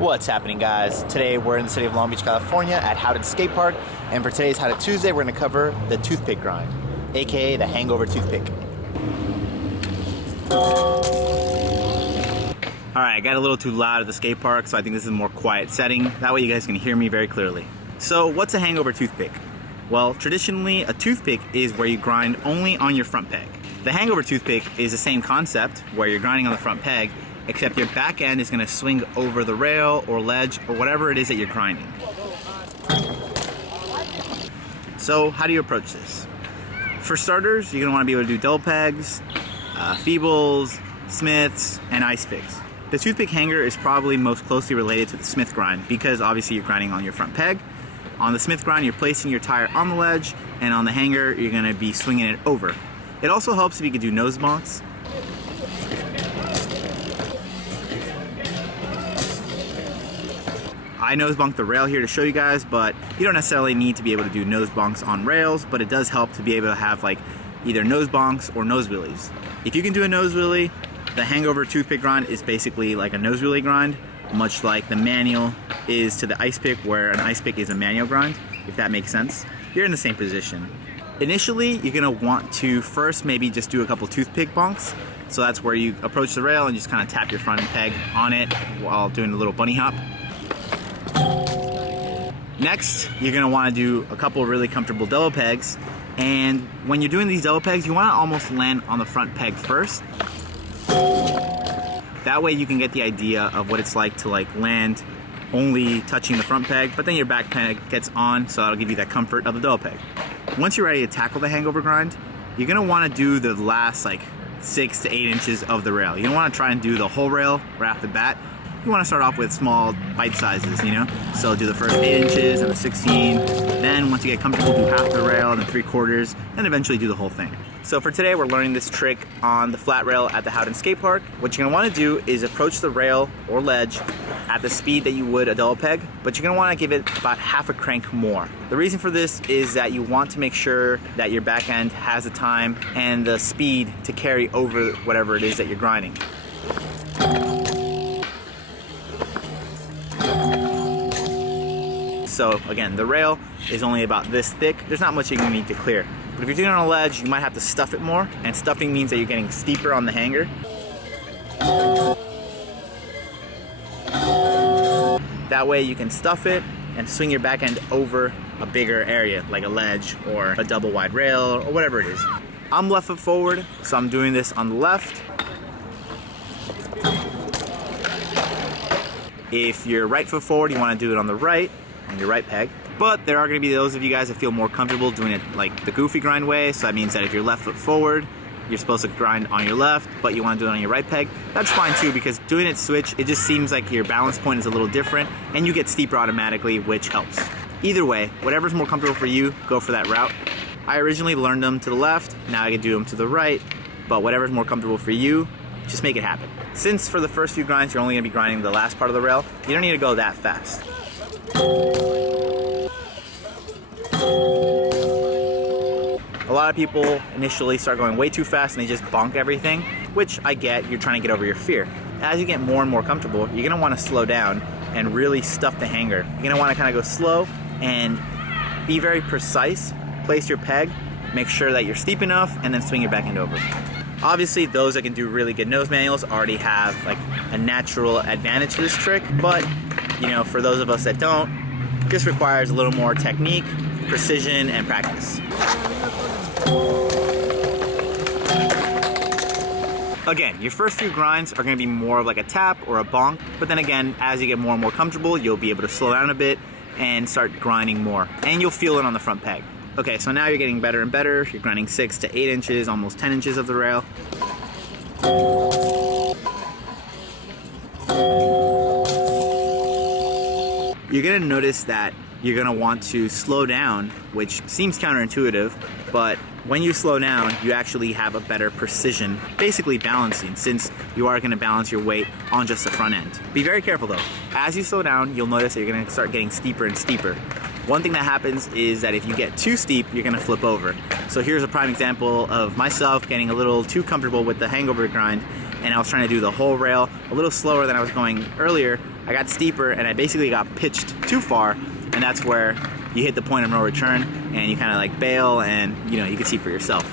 What's happening, guys? Today we're in the city of Long Beach, California at Howden Skate Park, and for today's How to Tuesday we're going to cover the toothpick grind, aka the hangover toothpick. Alright, I got a little too loud at the skate park, so I think this is a more quiet setting. That way you guys can hear me very clearly. So what's a hangover toothpick? Well, traditionally a toothpick is where you grind only on your front peg. The hangover toothpick is the same concept where you're grinding on the front peg, except your back end is going to swing over the rail or ledge or whatever it is that you're grinding. So how do you approach this? For starters, you're going to want to be able to do double pegs, feebles, smiths, and ice picks. The toothpick hanger is probably most closely related to the smith grind because obviously you're grinding on your front peg. On the smith grind, you're placing your tire on the ledge, and on the hanger, you're going to be swinging it over. It also helps if you can do nose bonks. I nose bonk the rail here to show you guys, but you don't necessarily need to be able to do nose bonks on rails, but it does help to be able to have like either nose bonks or nose wheelies. If you can do a nose wheelie, the hangover toothpick grind is basically like a nose wheelie grind, much like the manual is to the ice pick, where an ice pick is a manual grind, if that makes sense. You're in the same position. Initially, you're gonna want to first maybe just do a couple toothpick bonks. So that's where you approach the rail and just kind of tap your front peg on it while doing a little bunny hop. Next, you're going to want to do a couple really comfortable double pegs, and when you're doing these double pegs, you want to almost land on the front peg first. That way you can get the idea of what it's like to land only touching the front peg, but then your back peg gets on, so that'll give you that comfort of the double peg. Once you're ready to tackle the hangover grind, you're going to want to do the last 6 to 8 inches of the rail. You don't want to try and do the whole rail right off the bat. You want to start off with small bite sizes, you know? So do the first 8 inches and the 16. Then once you get comfortable, do half the rail and then 3/4, then eventually do the whole thing. So for today, we're learning this trick on the flat rail at the Howden Skate Park. What you're going to want to do is approach the rail or ledge at the speed that you would a double peg, but you're going to want to give it about half a crank more. The reason for this is that you want to make sure that your back end has the time and the speed to carry over whatever it is that you're grinding. So again, the rail is only about this thick. There's not much you're gonna need to clear. But if you're doing it on a ledge, you might have to stuff it more, and stuffing means that you're getting steeper on the hanger. That way you can stuff it and swing your back end over a bigger area, like a ledge or a double wide rail or whatever it is. I'm left foot forward, so I'm doing this on the left. If you're right foot forward, you wanna do it on the right, on your right peg. But there are going to be those of you guys that feel more comfortable doing it like the goofy grind way. So that means that if you're left foot forward, you're supposed to grind on your left, but you want to do it on your right peg. That's fine too, because doing it switch, it just seems like your balance point is a little different and you get steeper automatically, which helps. Either way, whatever's more comfortable for you, go for that route. I originally learned them to the left, now I can do them to the right, but whatever's more comfortable for you, just make it happen. Since for the first few grinds, you're only going to be grinding the last part of the rail, you don't need to go that fast. A lot of people initially start going way too fast and they just bonk everything, which I get, you're trying to get over your fear. As you get more and more comfortable, you're gonna wanna slow down and really stuff the hanger. You're gonna wanna kinda go slow and be very precise. Place your peg, make sure that you're steep enough, and then swing your back end over. Obviously, those that can do really good nose manuals already have a natural advantage to this trick, but for those of us that don't, this requires a little more technique, precision, and practice. Again, your first few grinds are going to be more of like a tap or a bonk, but then again, as you get more and more comfortable, you'll be able to slow down a bit and start grinding more, and you'll feel it on the front peg. Okay, so now you're getting better and better. You're grinding 6 to 8 inches, almost 10 inches of the rail. You're gonna notice that you're gonna want to slow down, which seems counterintuitive, but when you slow down, you actually have a better precision, basically balancing, since you are gonna balance your weight on just the front end. Be very careful though. As you slow down, you'll notice that you're gonna start getting steeper and steeper. One thing that happens is that if you get too steep, you're gonna flip over. So here's a prime example of myself getting a little too comfortable with the hangover grind, and I was trying to do the whole rail a little slower than I was going earlier. I got steeper and I basically got pitched too far, and that's where you hit the point of no return and you kind of like bail, and you know, you can see for yourself.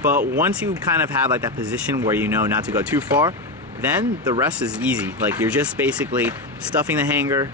But once you kind of have like that position where you know not to go too far, then the rest is easy. Like, you're just basically stuffing the hanger,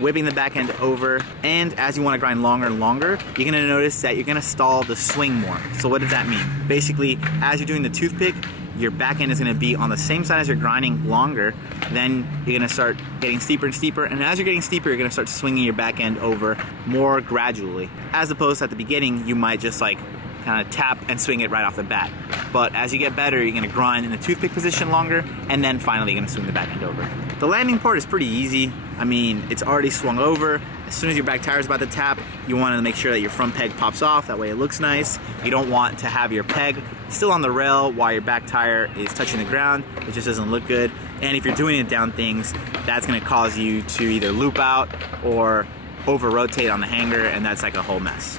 whipping the back end over, and as you want to grind longer and longer, you're going to notice that you're going to stall the swing more. So what does that mean? Basically, as you're doing the toothpick, your back end is going to be on the same side as you're grinding longer. Then you're going to start getting steeper and steeper, and as you're getting steeper, you're going to start swinging your back end over more gradually. As opposed to at the beginning, you might just like kind of tap and swing it right off the bat. But as you get better, you're going to grind in the toothpick position longer, and then finally you're going to swing the back end over. The landing part is pretty easy. I mean, it's already swung over. As soon as your back tire is about to tap, you want to make sure that your front peg pops off. That way it looks nice. You don't want to have your peg still on the rail while your back tire is touching the ground. It just doesn't look good. And if you're doing it down things, that's going to cause you to either loop out or over rotate on the hanger, and that's like a whole mess.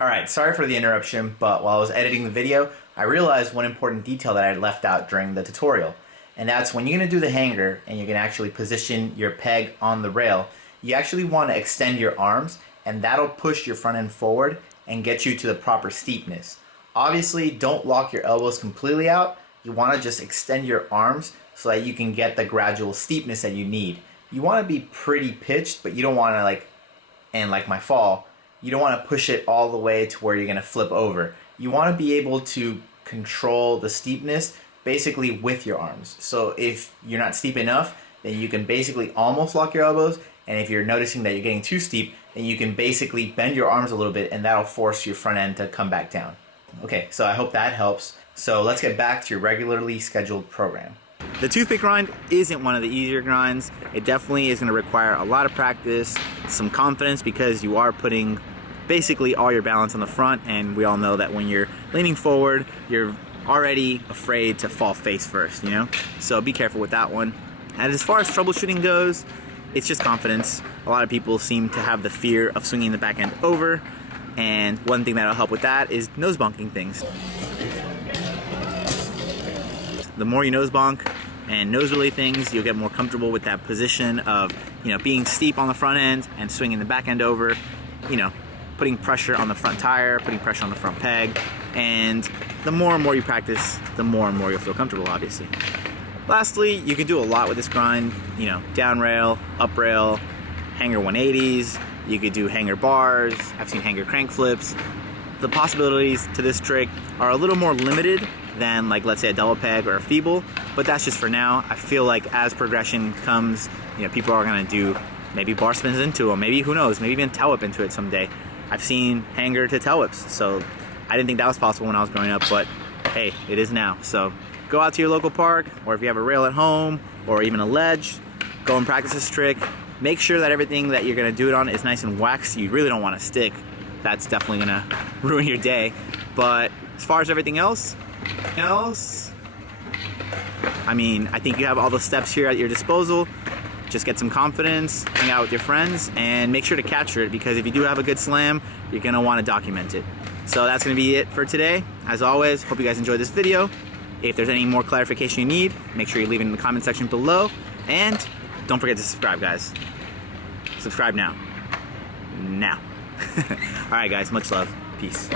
Alright, sorry for the interruption, but while I was editing the video, I realized one important detail that I had left out during the tutorial. And that's when you're going to do the hanger and you're going to actually position your peg on the rail, you actually want to extend your arms, and that'll push your front end forward and get you to the proper steepness. Obviously, don't lock your elbows completely out. You want to just extend your arms so that you can get the gradual steepness that you need. You want to be pretty pitched, but you don't want to like my fall, you don't want to push it all the way to where you're going to flip over. You want to be able to control the steepness basically with your arms. So if you're not steep enough, then you can basically almost lock your elbows, and if you're noticing that you're getting too steep, then you can basically bend your arms a little bit, and that'll force your front end to come back down. Okay, so I hope that helps. So let's get back to your regularly scheduled program. The toothpick grind isn't one of the easier grinds. It definitely is going to require a lot of practice, some confidence, because you are putting basically all your balance on the front, and we all know that when you're leaning forward, you're already afraid to fall face first, you know? So be careful with that one. And as far as troubleshooting goes, it's just confidence. A lot of people seem to have the fear of swinging the back end over, and one thing that'll help with that is nose bonking things. The more you nose bonk and nose relay things, you'll get more comfortable with that position of, you know, being steep on the front end and swinging the back end over, you know, putting pressure on the front tire, putting pressure on the front peg, and the more and more you practice, the more and more you'll feel comfortable, obviously. Lastly, you can do a lot with this grind, you know, down rail, up rail, hanger 180s, you could do hanger bars, I've seen hanger crank flips. The possibilities to this trick are a little more limited than, like, let's say a double peg or a feeble, but that's just for now. I feel like as progression comes, you know, people are gonna do maybe bar spins into them, maybe, who knows, maybe even tail whip into it someday. I've seen hanger to tail whips, so I didn't think that was possible when I was growing up, but hey, it is now. So go out to your local park, or if you have a rail at home, or even a ledge, go and practice this trick. Make sure that everything that you're gonna do it on is nice and waxed. You really don't wanna stick. That's definitely gonna ruin your day. But as far as everything else, I mean, I think you have all the steps here at your disposal. Just get some confidence, hang out with your friends, and make sure to capture it, because if you do have a good slam, you're gonna wanna document it. So that's gonna be it for today. As always, hope you guys enjoyed this video. If there's any more clarification you need, make sure you leave it in the comment section below, and don't forget to subscribe, guys. Subscribe now. Now. All right, guys, much love. Peace.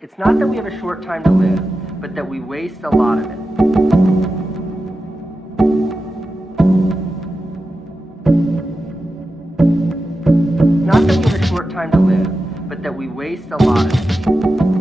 It's not that we have a short time to live, but that we waste a lot of it. Not that we have a short time to live, but that we waste a lot of it. much.